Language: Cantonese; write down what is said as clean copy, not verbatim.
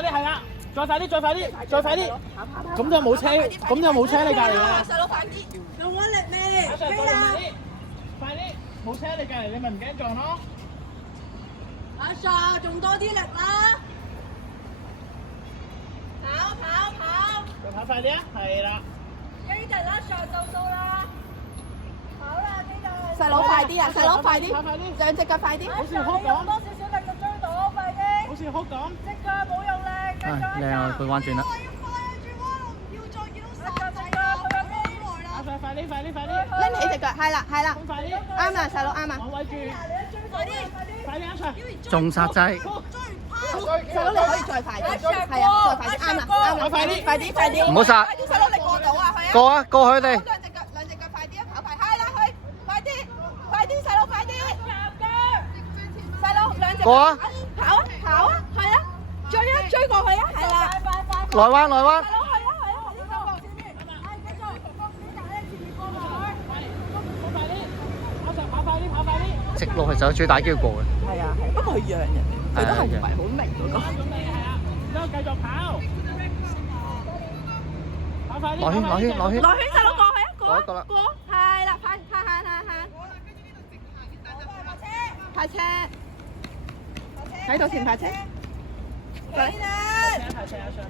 快啲，係啦，再快啲，再快啲，再快啲，咁就冇車，咁就冇車你隔離啦。細佬快啲，用溫力未？阿 Sir 快啲，快啲，冇車你隔離，你咪唔驚撞咯。阿 Sir 仲多啲力啦！跑！再跑快啲啊！係啦。基特啦 ，Sir 就到啦！跑啦，基特！細佬快啲啊！細佬快啲，兩隻腳快啲！好似好你用多少少力就追到，快啲！好似好咁。隻腳冇用力，繼續啊！靚啊，佢彎轉啦。阿 Sir 快啲，快啲，快啲！拎起隻腳，係啦，快啲！啱啦，細佬啱啊！我位住。快啲，阿 Sir！仲殺劑。細佬你可以再快啲，係啊，再快啲，啱啦，快啲！唔好殺。細佬你過到啊，係啊！過啊，過佢哋。兩隻腳快啲啊，跑快，係啦，去，快啲，細佬快啲！細佬兩隻過啊！跑啊，係啊，追過去啊，係啦，內彎，內彎。細佬係啊，跑快啲！直路係就最大機會過嘅。係啊，不過佢讓人哋，佢都係唔係好明嗰個。之後繼續跑，跑快啲！內圈，細佬過去啊，過一個啦過，係啦，行，派車，喺度前排車，排車阿 Sir。